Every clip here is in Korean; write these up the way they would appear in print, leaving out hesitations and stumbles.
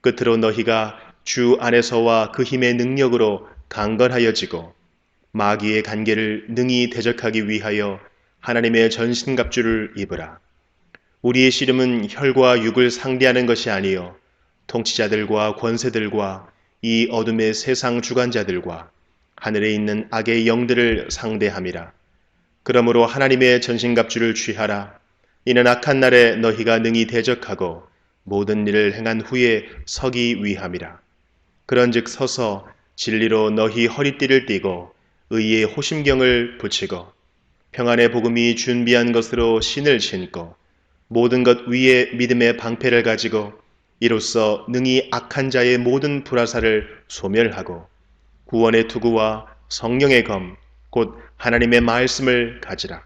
끝으로 너희가 주 안에서와 그 힘의 능력으로 강건하여지고 마귀의 간계를 능히 대적하기 위하여 하나님의 전신갑주를 입으라. 우리의 씨름은 혈과 육을 상대하는 것이 아니요 통치자들과 권세들과 이 어둠의 세상 주관자들과 하늘에 있는 악의 영들을 상대함이라. 그러므로 하나님의 전신갑주를 취하라. 이는 악한 날에 너희가 능히 대적하고 모든 일을 행한 후에 서기 위함이라. 그런즉 서서 진리로 너희 허리띠를 띠고 의의 호심경을 붙이고 평안의 복음이 준비한 것으로 신을 신고 모든 것 위에 믿음의 방패를 가지고 이로써 능히 악한 자의 모든 불화살을 소멸하고 구원의 투구와 성령의 검 곧 하나님의 말씀을 가지라.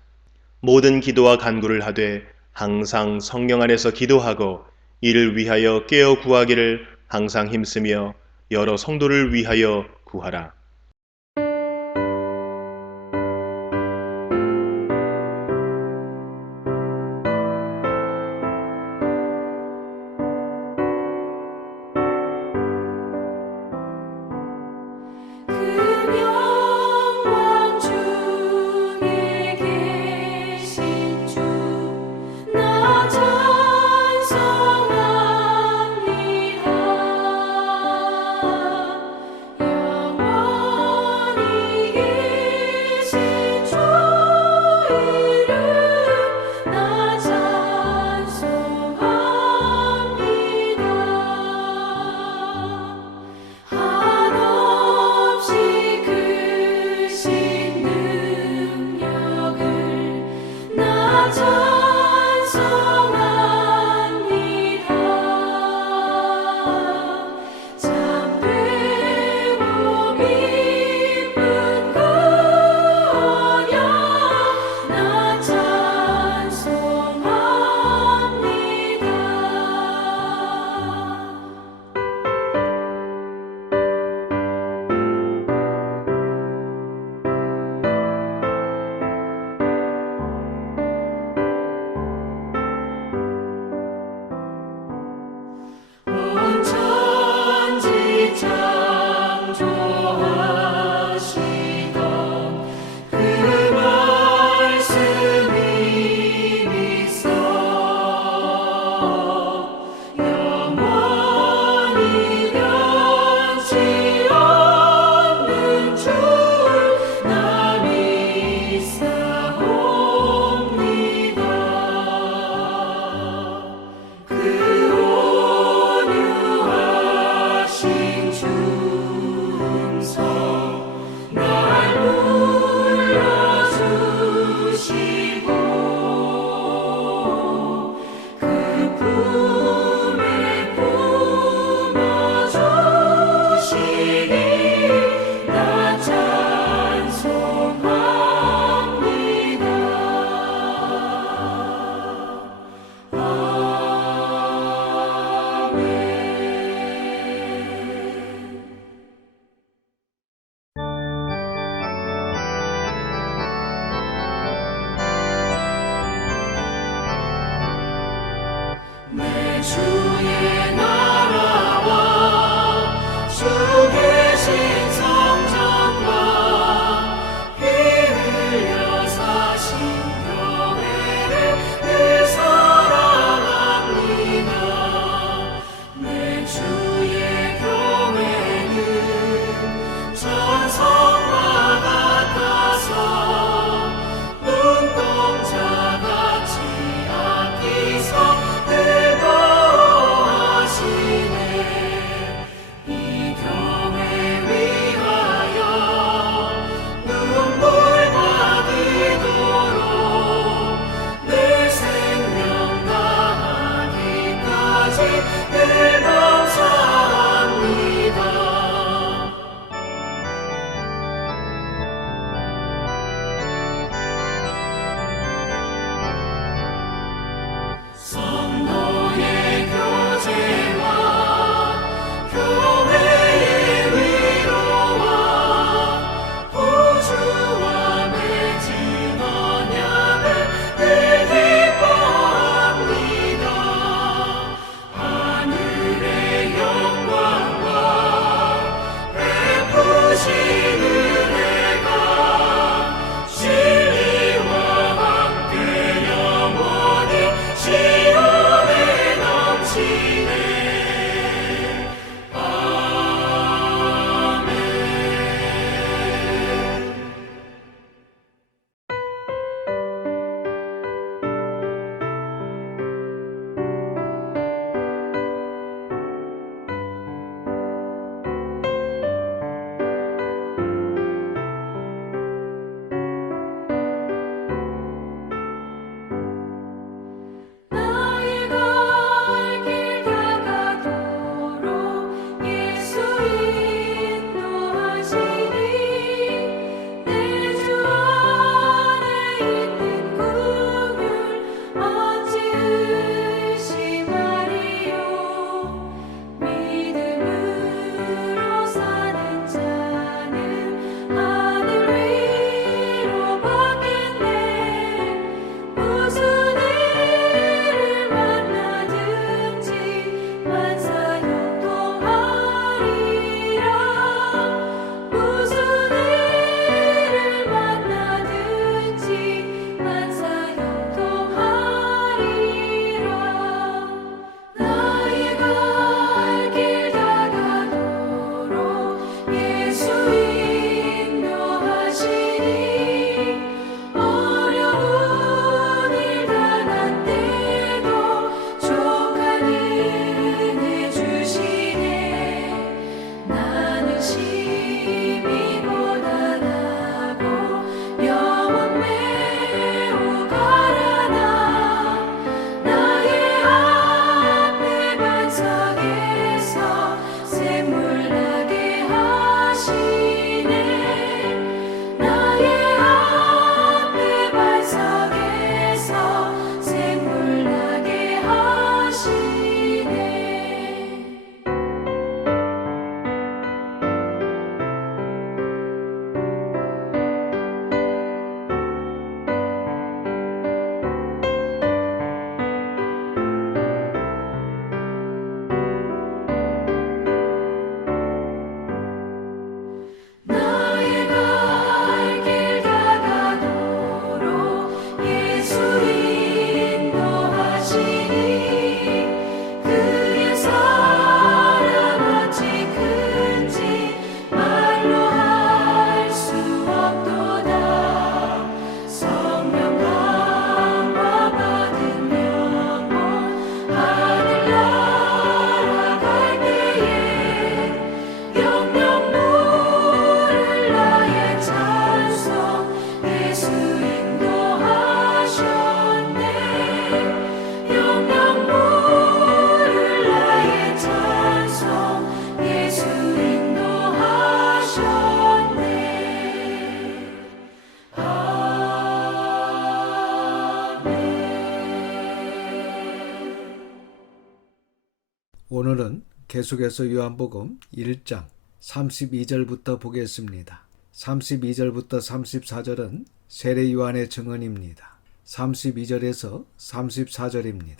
모든 기도와 간구를 하되 항상 성령 안에서 기도하고 이를 위하여 깨어 구하기를 항상 힘쓰며 여러 성도를 위하여 구하라. 그 영광 중에 계신 주 나 찬송합니다. 영원히 계신 주 이름 나 찬송합니다. 한없이 크신 능력을 나 찬송합니다. 참되고 기쁜 구원여 나 찬송합니다. 주의 나라와 주 계신 성전과 피 흘려 사신 교회를 늘 사랑합니다. 내 주의 교회는 전성과 같아서 눈동자같이 아끼사 늘 보호하시네. 이 교회 위하여 눈물과 기도로 늘 생명 다하기까지 늘 감사합니다. 성도의 교제와 교회의 위로와 구주와 맺은 언약을 늘 기뻐합니다. 하늘의 영광과 베푸신 은혜가 진리와 함께 영원히 시온에 넘치네. 아멘. 나의 갈 길 다가도록 예수 인도하시니 내 주 안에 있는 긍휼 어찌 의심하리요. 믿음으로 사는 자는 하늘 위로 받겠네. 무슨 일을 만나든지 만사 형통하리라. 무슨 일을 만나든지 만사 형통하리라. 나의 갈 길 다가도록 예수 인도하시니 어려운 일 당한 때도 족한 은혜 주시네. 나는 심히 고단하고 영혼 매우 가라나 나의 앞에 반석에서 샘물 나게 하시네. 나의 앞에 반석에서 샘물 나게 하시네. 나의 갈 길 다가도록 예수 인도하시니 그의 사랑 어찌 큰지 말로 할 수 없도다. 성령 강화 받은 영혼 하늘나라 갈 때에 영영 물을 나의 찬송 예수 인도하셨네. 영영 물을 나의 찬송 예수 인도하셨네. 아멘. 오늘은 계속해서 요한복음 1장 32절부터 보겠습니다. 32절부터 34절은 세례 요한의 증언입니다. 32절에서 34절입니다.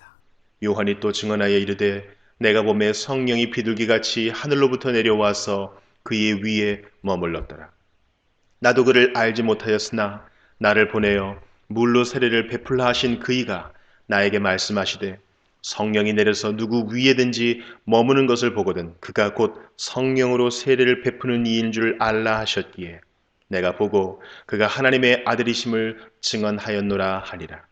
요한이 또 증언하여 이르되 내가 보매 성령이 비둘기같이 하늘로부터 내려와서 그의 위에 머물렀더라. 나도 그를 알지 못하였으나 나를 보내어 물로 세례를 베풀라 하신 그이가 나에게 말씀하시되 성령이 내려서 누구 위에든지 머무는 것을 보거든 그가 곧 성령으로 세례를 베푸는 이인 줄 알라 하셨기에 내가 보고 그가 하나님의 아들이심을 증언하였노라 하니라.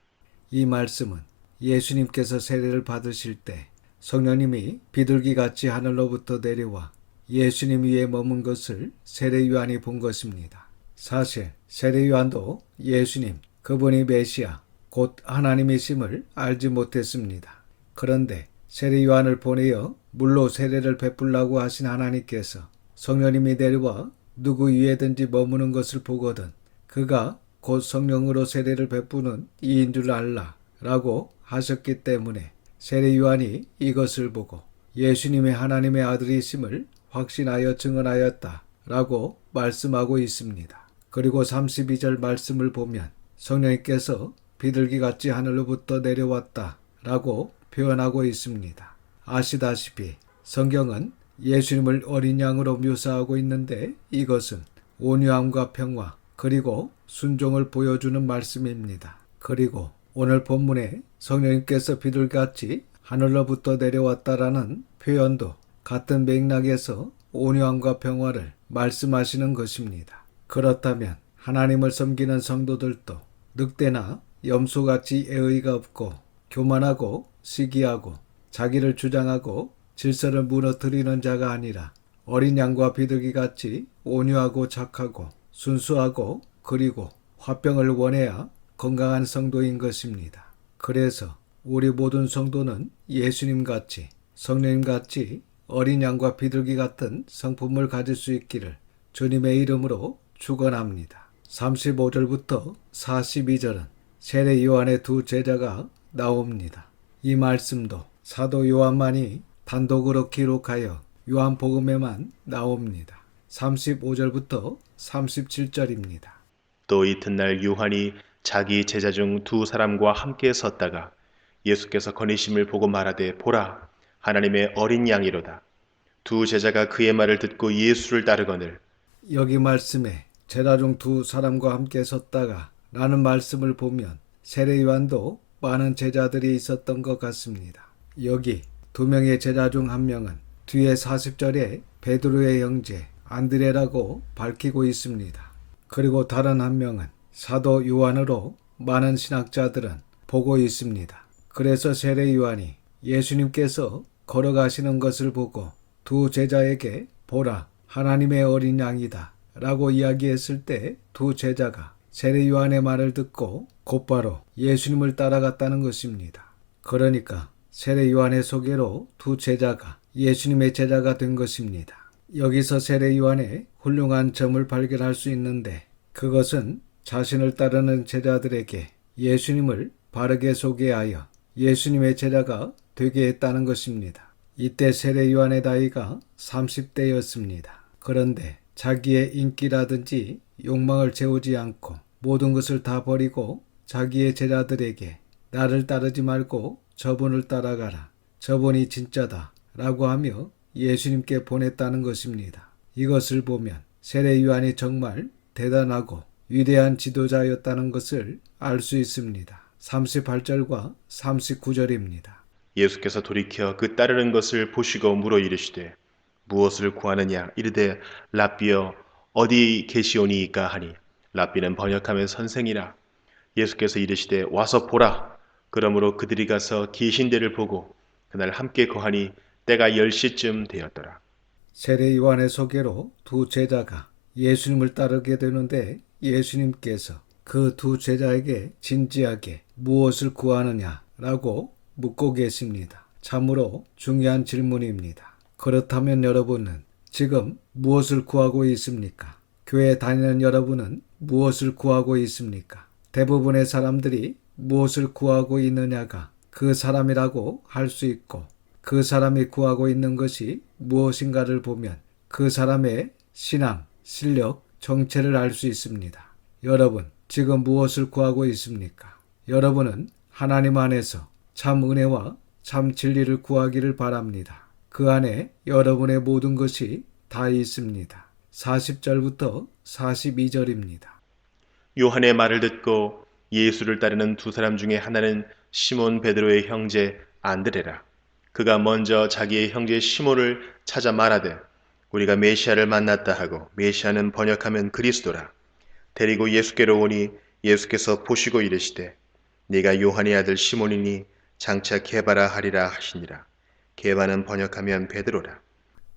이 말씀은 예수님께서 세례를 받으실 때 성령님이 비둘기같이 하늘로부터 내려와 예수님 위에 머문 것을 세례 요한이 본 것입니다. 사실 세례 요한도 예수님, 그분이 메시아, 곧 하나님이심을 알지 못했습니다. 그런데 세례 요한을 보내어 물로 세례를 베풀라고 하신 하나님께서 성령님이 내려와 누구 위에든지 머무는 것을 보거든 그가 곧 성령으로 세례를 베푸는 이인 줄 알라 라고 하셨기 때문에 세례 요한이 이것을 보고 예수님의 하나님의 아들이심을 확신하여 증언하였다 라고 말씀하고 있습니다. 그리고 32절 말씀을 보면 성령님께서 비둘기같이 하늘로부터 내려왔다 라고 표현하고 있습니다. 아시다시피 성경은 예수님을 어린 양으로 묘사하고 있는데 이것은 온유함과 평화 그리고 순종을 보여주는 말씀입니다. 그리고 오늘 본문에 성령님께서 비둘기같이 하늘로부터 내려왔다라는 표현도 같은 맥락에서 온유함과 평화를 말씀하시는 것입니다. 그렇다면 하나님을 섬기는 성도들도 늑대나 염소같이 애의가 없고 교만하고 시기하고 자기를 주장하고 질서를 무너뜨리는 자가 아니라 어린 양과 비둘기같이 온유하고 착하고 순수하고 그리고 화평을 원해야 건강한 성도인 것입니다. 그래서 우리 모든 성도는 예수님같이 성령님같이 어린 양과 비둘기 같은 성품을 가질 수 있기를 주님의 이름으로 축원합니다. 35절부터 42절은 세례 요한의 두 제자가 나옵니다. 이 말씀도 사도 요한만이 단독으로 기록하여 요한복음에만 나옵니다. 35절부터 37절입니다. 또 이튿날 요한이 자기 제자 중 두 사람과 함께 섰다가 예수께서 거니심을 보고 말하되 보라 하나님의 어린 양이로다. 두 제자가 그의 말을 듣고 예수를 따르거늘. 여기 말씀에 제자 중 두 사람과 함께 섰다가 라는 말씀을 보면 세례 요한도 많은 제자들이 있었던 것 같습니다. 여기 두 명의 제자 중 한 명은 뒤에 40절에 베드로의 형제 안드레라고 밝히고 있습니다. 그리고 다른 한 명은 사도 요한으로 많은 신학자들은 보고 있습니다. 그래서 세례 요한이 예수님께서 걸어가시는 것을 보고 두 제자에게 보라 하나님의 어린 양이다 라고 이야기했을 때 두 제자가 세례 요한의 말을 듣고 곧바로 예수님을 따라갔다는 것입니다. 그러니까 세례 요한의 소개로 두 제자가 예수님의 제자가 된 것입니다. 여기서 세례 요한의 훌륭한 점을 발견할 수 있는데 그것은 자신을 따르는 제자들에게 예수님을 바르게 소개하여 예수님의 제자가 되게 했다는 것입니다. 이때 세례 요한의 나이가 30대였습니다. 그런데 자기의 인기라든지 욕망을 채우지 않고 모든 것을 다 버리고 자기의 제자들에게 나를 따르지 말고 저분을 따라가라. 저분이 진짜다. 라고 하며 예수님께 보냈다는 것입니다. 이것을 보면 세례 요한이 정말 대단하고 위대한 지도자였다는 것을 알 수 있습니다. 38절과 39절입니다. 예수께서 돌이켜 그 따르는 것을 보시고 물어 이르시되 무엇을 구하느냐 이르되 랍비여 어디 계시오니이까 하니 랍비는 번역하면 선생이라. 예수께서 이르시되 와서 보라. 그러므로 그들이 가서 계신 데를 보고 그날 함께 거하니 때가 10시쯤 되었더라. 세례 요한의 소개로 두 제자가 예수님을 따르게 되는데 예수님께서 그 두 제자에게 진지하게 무엇을 구하느냐라고 묻고 계십니다. 참으로 중요한 질문입니다. 그렇다면 여러분은 지금 무엇을 구하고 있습니까? 교회 다니는 여러분은 무엇을 구하고 있습니까? 대부분의 사람들이 무엇을 구하고 있느냐가 그 사람이라고 할 수 있고 그 사람이 구하고 있는 것이 무엇인가를 보면 그 사람의 신앙, 실력, 정체를 알 수 있습니다. 여러분, 지금 무엇을 구하고 있습니까? 여러분은 하나님 안에서 참 은혜와 참 진리를 구하기를 바랍니다. 그 안에 여러분의 모든 것이 다 있습니다. 40절부터 42절입니다. 요한의 말을 듣고 예수를 따르는 두 사람 중에 하나는 시몬 베드로의 형제 안드레라. 그가 먼저 자기의 형제 시몬을 찾아 말하되 우리가 메시아를 만났다 하고, 메시아는 번역하면 그리스도라. 데리고 예수께로 오니 예수께서 보시고 이르시되 네가 요한의 아들 시몬이니 장차 게바라 하리라 하시니라. 게바는 번역하면 베드로라.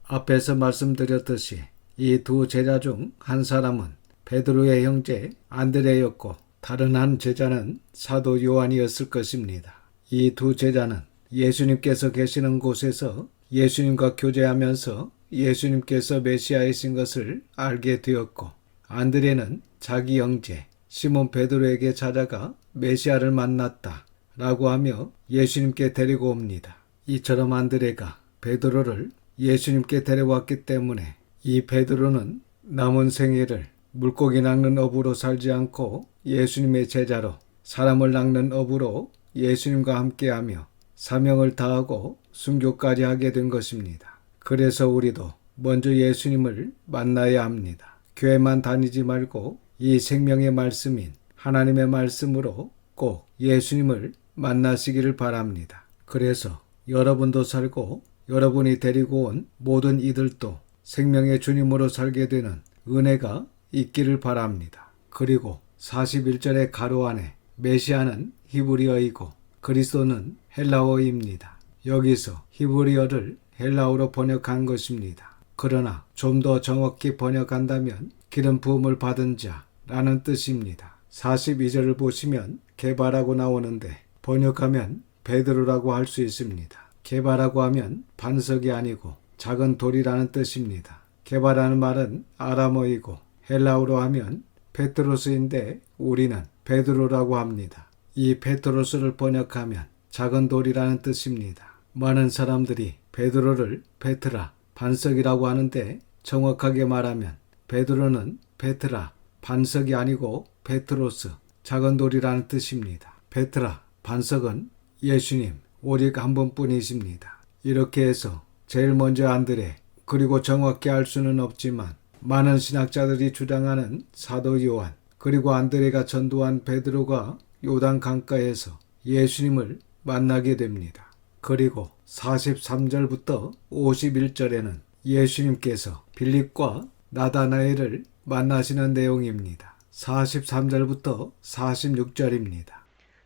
앞에서 말씀드렸듯이 이 두 제자 중 한 사람은 베드로의 형제 안드레였고 다른 한 제자는 사도 요한이었을 것입니다. 이 두 제자는 예수님께서 계시는 곳에서 예수님과 교제하면서 예수님께서 메시아이신 것을 알게 되었고, 안드레는 자기 형제 시몬 베드로에게 찾아가 메시아를 만났다 라고 하며 예수님께 데리고 옵니다. 이처럼 안드레가 베드로를 예수님께 데려왔기 때문에 이 베드로는 남은 생애를 물고기 낚는 업으로 살지 않고 예수님의 제자로 사람을 낚는 업으로 예수님과 함께하며 사명을 다하고 순교까지 하게 된 것입니다. 그래서 우리도 먼저 예수님을 만나야 합니다. 교회만 다니지 말고 이 생명의 말씀인 하나님의 말씀으로 꼭 예수님을 만나시기를 바랍니다. 그래서 여러분도 살고 여러분이 데리고 온 모든 이들도 생명의 주님으로 살게 되는 은혜가 있기를 바랍니다. 그리고 41절의 가로 안에 메시아는 히브리어이고 그리스도는 헬라어입니다. 여기서 히브리어를 헬라어로 번역한 것입니다. 그러나 좀 더 정확히 번역한다면 기름 부음을 받은 자라는 뜻입니다. 42절을 보시면 게바라고 나오는데 번역하면 베드로라고 할 수 있습니다. 게바라고 하면 반석이 아니고 작은 돌이라는 뜻입니다. 게바라는 말은 아람어이고 헬라어로 하면 페트로스인데 우리는 베드로라고 합니다. 이 페트로스를 번역하면 작은 돌이라는 뜻입니다. 많은 사람들이 베드로를 페트라, 반석이라고 하는데 정확하게 말하면 베드로는 페트라, 반석이 아니고 페트로스, 작은 돌이라는 뜻입니다. 페트라, 반석은 예수님 오직 한 분뿐이십니다. 이렇게 해서 제일 먼저 안드레, 그리고 정확히 알 수는 없지만 많은 신학자들이 주장하는 사도 요한, 그리고 안드레가 전도한 베드로가 요단 강가에서 예수님을 만나게 됩니다. 그리고 43절부터 51절에는 예수님께서 빌립과 나다나엘을 만나시는 내용입니다. 43절부터 46절입니다.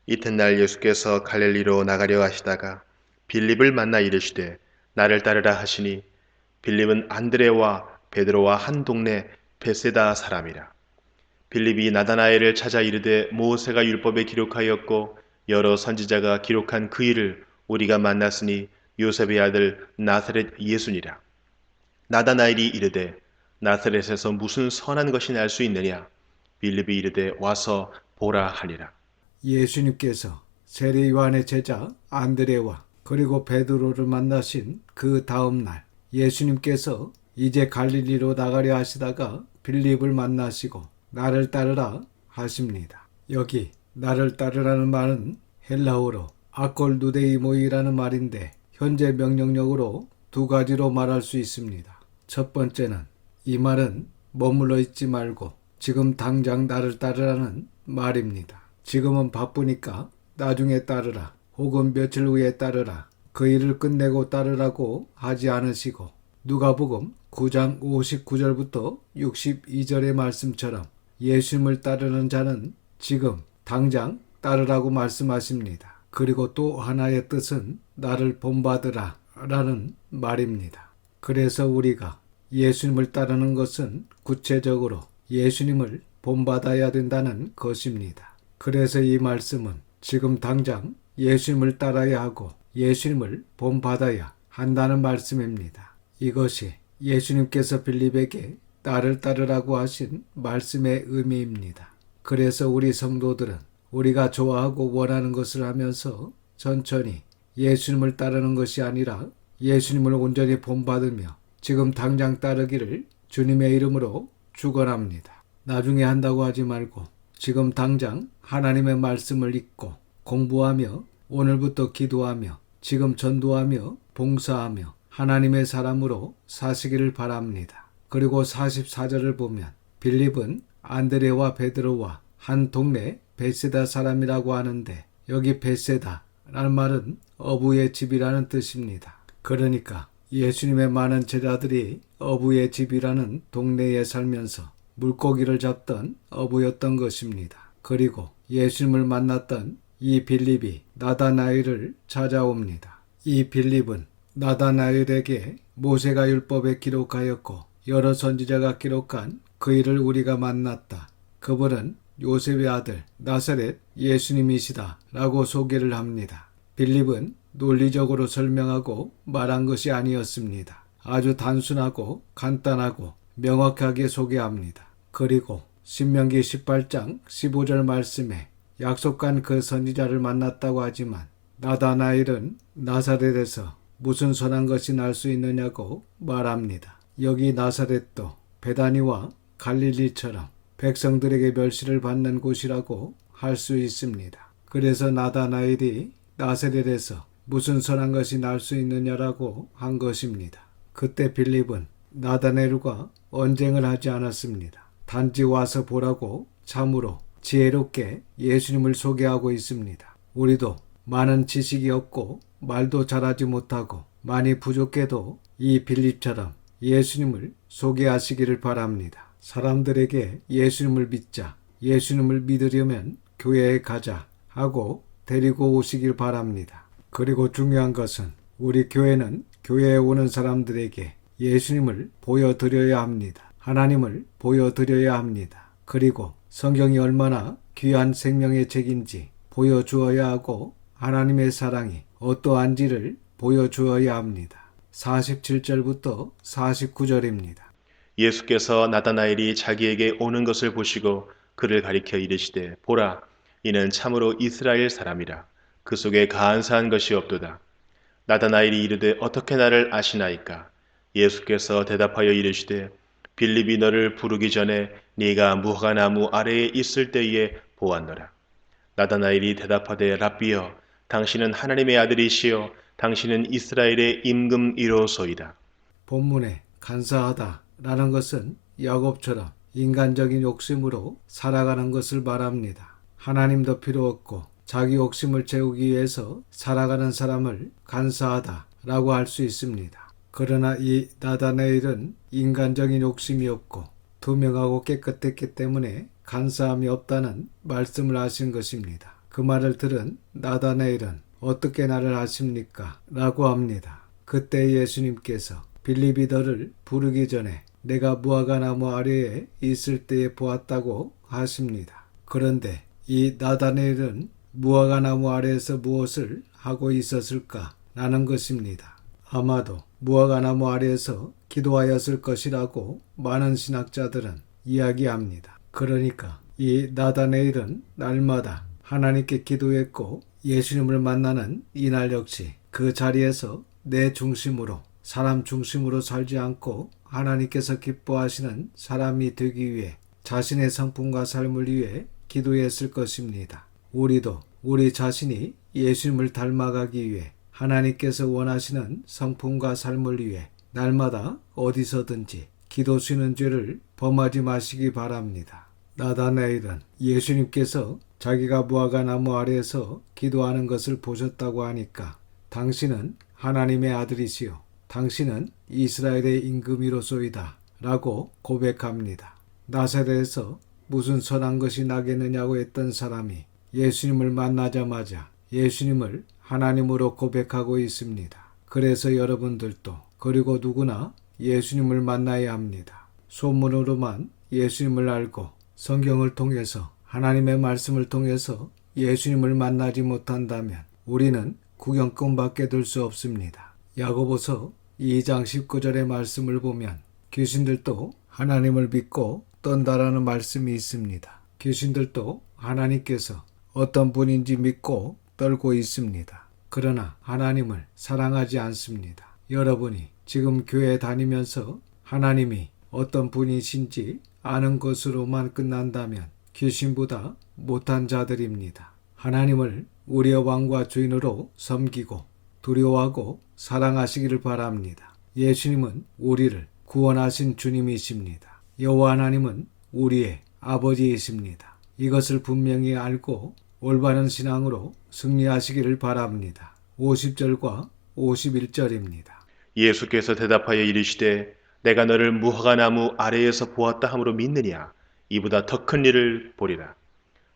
이튿날 예수께서 갈릴리로 나가려 하시다가 빌립을 만나 이르시되 나를 따르라 하시니, 빌립은 안드레와 베드로와 한 동네 베세다 사람이라. 빌립이 나다나엘을 찾아 이르되 모세가 율법에 기록하였고 여러 선지자가 기록한 그 일을 우리가 만났으니 요셉의 아들 나사렛 예수니라. 나다나엘이 이르되 나사렛에서 무슨 선한 것이 날 수 있느냐? 빌립이 이르되 와서 보라 하니라. 예수님께서 세례 요한의 제자 안드레와 그리고 베드로를 만나신 그 다음 날 예수님께서 이제 갈릴리로 나가려 하시다가 빌립을 만나시고 나를 따르라 하십니다. 여기 나를 따르라는 말은 헬라어로 아콜누데이모이라는 말인데 현재 명령력으로 두 가지로 말할 수 있습니다. 첫 번째는 이 말은 머물러 있지 말고 지금 당장 나를 따르라는 말입니다. 지금은 바쁘니까 나중에 따르라 혹은 며칠 후에 따르라, 그 일을 끝내고 따르라고 하지 않으시고 누가복음 9장 59절부터 62절의 말씀처럼 예수님을 따르는 자는 지금 당장 따르라고 말씀하십니다. 그리고 또 하나의 뜻은 나를 본받으라 라는 말입니다. 그래서 우리가 예수님을 따르는 것은 구체적으로 예수님을 본받아야 된다는 것입니다. 그래서 이 말씀은 지금 당장 예수님을 따라야 하고 예수님을 본받아야 한다는 말씀입니다. 이것이 예수님께서 빌립에게 나를 따르라고 하신 말씀의 의미입니다. 그래서 우리 성도들은 우리가 좋아하고 원하는 것을 하면서 천천히 예수님을 따르는 것이 아니라 예수님을 온전히 본받으며 지금 당장 따르기를 주님의 이름으로 축원합니다. 나중에 한다고 하지 말고 지금 당장 하나님의 말씀을 읽고 공부하며 오늘부터 기도하며 지금 전도하며 봉사하며 하나님의 사람으로 사시기를 바랍니다. 그리고 44절을 보면 빌립은 안드레와 베드로와 한 동네 베세다 사람이라고 하는데 여기 베세다라는 말은 어부의 집이라는 뜻입니다. 그러니까 예수님의 많은 제자들이 어부의 집이라는 동네에 살면서 물고기를 잡던 어부였던 것입니다. 그리고 예수님을 만났던 이 빌립이 나다나엘을 찾아옵니다. 이 빌립은 나다나엘에게 모세가 율법에 기록하였고 여러 선지자가 기록한 그 일을 우리가 만났다. 그분은 요셉의 아들 나사렛 예수님이시다 라고 소개를 합니다. 빌립은 논리적으로 설명하고 말한 것이 아니었습니다. 아주 단순하고 간단하고 명확하게 소개합니다. 그리고 신명기 18장 15절 말씀에 약속한 그 선지자를 만났다고 하지만 나다나엘은 나사렛에서 무슨 선한 것이 날 수 있느냐고 말합니다. 여기 나사렛도 베다니와 갈릴리처럼 백성들에게 멸시를 받는 곳이라고 할 수 있습니다. 그래서 나다나엘이 나사렛에서 무슨 선한 것이 날 수 있느냐라고 한 것입니다. 그때 빌립은 나다나엘과 언쟁을 하지 않았습니다. 단지 와서 보라고 참으로 지혜롭게 예수님을 소개하고 있습니다. 우리도 많은 지식이 없고 말도 잘하지 못하고 많이 부족해도 이 빌립처럼 예수님을 소개하시기를 바랍니다. 사람들에게 예수님을 믿자, 예수님을 믿으려면 교회에 가자 하고 데리고 오시길 바랍니다. 그리고 중요한 것은 우리 교회는 교회에 오는 사람들에게 예수님을 보여드려야 합니다. 하나님을 보여드려야 합니다. 그리고 성경이 얼마나 귀한 생명의 책인지 보여주어야 하고 하나님의 사랑이 어떠한지를 보여주어야 합니다. 47절부터 49절입니다. 예수께서 나다나엘이 자기에게 오는 것을 보시고 그를 가리켜 이르시되 보라 이는 참으로 이스라엘 사람이라 그 속에 간사한 것이 없도다. 나다나엘이 이르되 어떻게 나를 아시나이까? 예수께서 대답하여 이르시되 빌립이 너를 부르기 전에 네가 무화과나무 아래에 있을 때에 보았노라. 나다나엘이 대답하되 랍비여 당신은 하나님의 아들이시여 당신은 이스라엘의 임금이로소이다. 본문에 간사하다라는 것은 야곱처럼 인간적인 욕심으로 살아가는 것을 말합니다. 하나님도 필요 없고 자기 욕심을 채우기 위해서 살아가는 사람을 간사하다라고 할 수 있습니다. 그러나 이 나다나엘은 인간적인 욕심이 없고 투명하고 깨끗했기 때문에 간사함이 없다는 말씀을 하신 것입니다. 그 말을 들은 나다나엘은 어떻게 나를 아십니까? 라고 합니다. 그때 예수님께서 빌립이 너를 부르기 전에 내가 무화과나무 아래에 있을 때에 보았다고 하십니다. 그런데 이 나다나엘은 무화과나무 아래에서 무엇을 하고 있었을까? 라는 것입니다. 아마도 무화과나무 아래에서 기도하였을 것이라고 많은 신학자들은 이야기합니다. 그러니까 이 나다나엘은 날마다 하나님께 기도했고 예수님을 만나는 이날 역시 그 자리에서 내 중심으로 사람 중심으로 살지 않고 하나님께서 기뻐하시는 사람이 되기 위해 자신의 성품과 삶을 위해 기도했을 것입니다. 우리도 우리 자신이 예수님을 닮아가기 위해 하나님께서 원하시는 성품과 삶을 위해 날마다 어디서든지 기도 쉬는 죄를 범하지 마시기 바랍니다. 나다나엘은 예수님께서 자기가 무화과나무 아래에서 기도하는 것을 보셨다고 하니까 당신은 하나님의 아들이시요 당신은 이스라엘의 임금이로소이다 라고 고백합니다. 나사렛에서 무슨 선한 것이 나겠느냐고 했던 사람이 예수님을 만나자마자 예수님을 하나님으로 고백하고 있습니다. 그래서 여러분들도 그리고 누구나 예수님을 만나야 합니다. 소문으로만 예수님을 알고 성경을 통해서 하나님의 말씀을 통해서 예수님을 만나지 못한다면 우리는 구경꾼밖에 될 수 없습니다. 야고보서 2장 19절의 말씀을 보면 귀신들도 하나님을 믿고 떤다라는 말씀이 있습니다. 귀신들도 하나님께서 어떤 분인지 믿고 떨고 있습니다. 그러나 하나님을 사랑하지 않습니다. 여러분이 지금 교회 다니면서 하나님이 어떤 분이신지 아는 것으로만 끝난다면 귀신보다 못한 자들입니다. 하나님을 우리의 왕과 주인으로 섬기고 두려워하고 사랑하시기를 바랍니다. 예수님은 우리를 구원하신 주님이십니다. 여호와 하나님은 우리의 아버지이십니다. 이것을 분명히 알고 올바른 신앙으로 승리하시기를 바랍니다. 50절과 51절입니다. 예수께서 대답하여 이르시되 내가 너를 무화과 나무 아래에서 보았다 함으로 믿느냐? 이보다 더 큰 일을 보리라.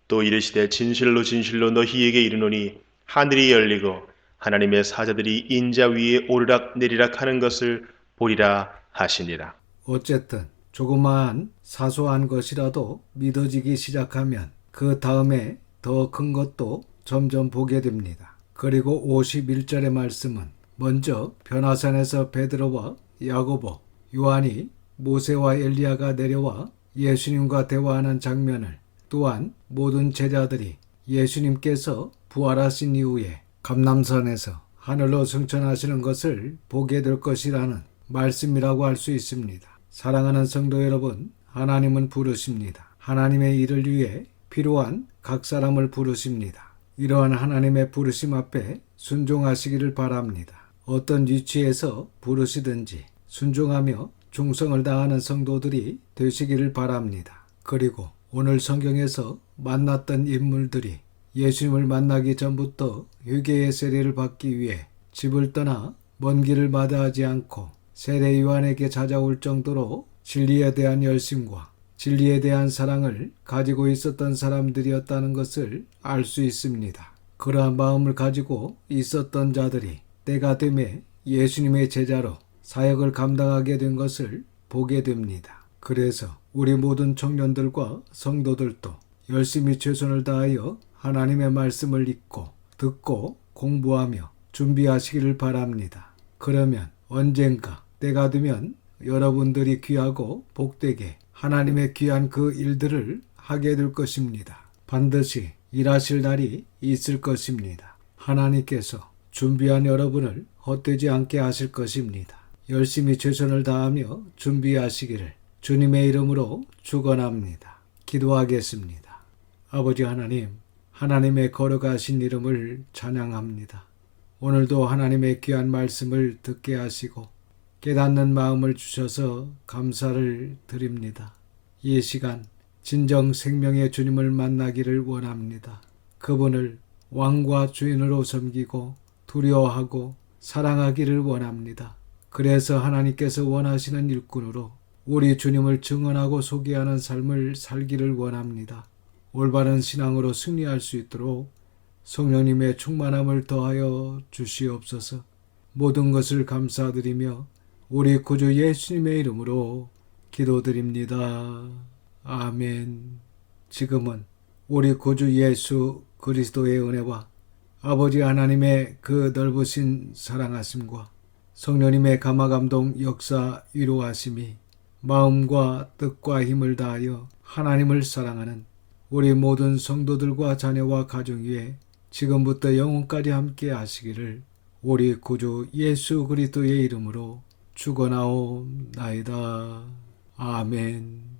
또 이르시되 진실로 진실로 너희에게 이르노니 하늘이 열리고 하나님의 사자들이 인자 위에 오르락 내리락 하는 것을 보리라 하시니라. 어쨌든 조그마한 사소한 것이라도 믿어지기 시작하면 그 다음에 더 큰 것도 점점 보게 됩니다. 그리고 51절의 말씀은 먼저 변화산에서 베드로와 야고보, 요한이 모세와 엘리야가 내려와 예수님과 대화하는 장면을, 또한 모든 제자들이 예수님께서 부활하신 이후에 감람산에서 하늘로 승천하시는 것을 보게 될 것이라는 말씀이라고 할 수 있습니다. 사랑하는 성도 여러분, 하나님은 부르십니다. 하나님의 일을 위해 필요한 각 사람을 부르십니다. 이러한 하나님의 부르심 앞에 순종하시기를 바랍니다. 어떤 위치에서 부르시든지 순종하며 충성을 다하는 성도들이 되시기를 바랍니다. 그리고 오늘 성경에서 만났던 인물들이 예수님을 만나기 전부터 회개의 세례를 받기 위해 집을 떠나 먼 길을 마다하지 않고 세례 요한에게 찾아올 정도로 진리에 대한 열심과 진리에 대한 사랑을 가지고 있었던 사람들이었다는 것을 알 수 있습니다. 그러한 마음을 가지고 있었던 자들이 때가 되매 예수님의 제자로 사역을 감당하게 된 것을 보게 됩니다. 그래서 우리 모든 청년들과 성도들도 열심히 최선을 다하여 하나님의 말씀을 읽고 듣고 공부하며 준비하시기를 바랍니다. 그러면 언젠가 때가 되면 여러분들이 귀하고 복되게 하나님의 귀한 그 일들을 하게 될 것입니다. 반드시 일하실 날이 있을 것입니다. 하나님께서 준비한 여러분을 헛되지 않게 하실 것입니다. 열심히 최선을 다하며 준비하시기를 주님의 이름으로 축원합니다. 기도하겠습니다. 아버지 하나님, 하나님의 거룩하신 이름을 찬양합니다. 오늘도 하나님의 귀한 말씀을 듣게 하시고 깨닫는 마음을 주셔서 감사를 드립니다. 이 시간 진정 생명의 주님을 만나기를 원합니다. 그분을 왕과 주인으로 섬기고 두려워하고 사랑하기를 원합니다. 그래서 하나님께서 원하시는 일꾼으로 우리 주님을 증언하고 소개하는 삶을 살기를 원합니다. 올바른 신앙으로 승리할 수 있도록 성령님의 충만함을 더하여 주시옵소서. 모든 것을 감사드리며 우리 구주 예수님의 이름으로 기도드립니다. 아멘. 지금은 우리 구주 예수 그리스도의 은혜와 아버지 하나님의 그 넓으신 사랑하심과 성령님의 감화감동 역사 위로하심이 마음과 뜻과 힘을 다하여 하나님을 사랑하는 우리 모든 성도들과 자녀와 가정 위에 지금부터 영원까지 함께 하시기를 우리 구주 예수 그리스도의 이름으로 축원하옵나이다. 아멘.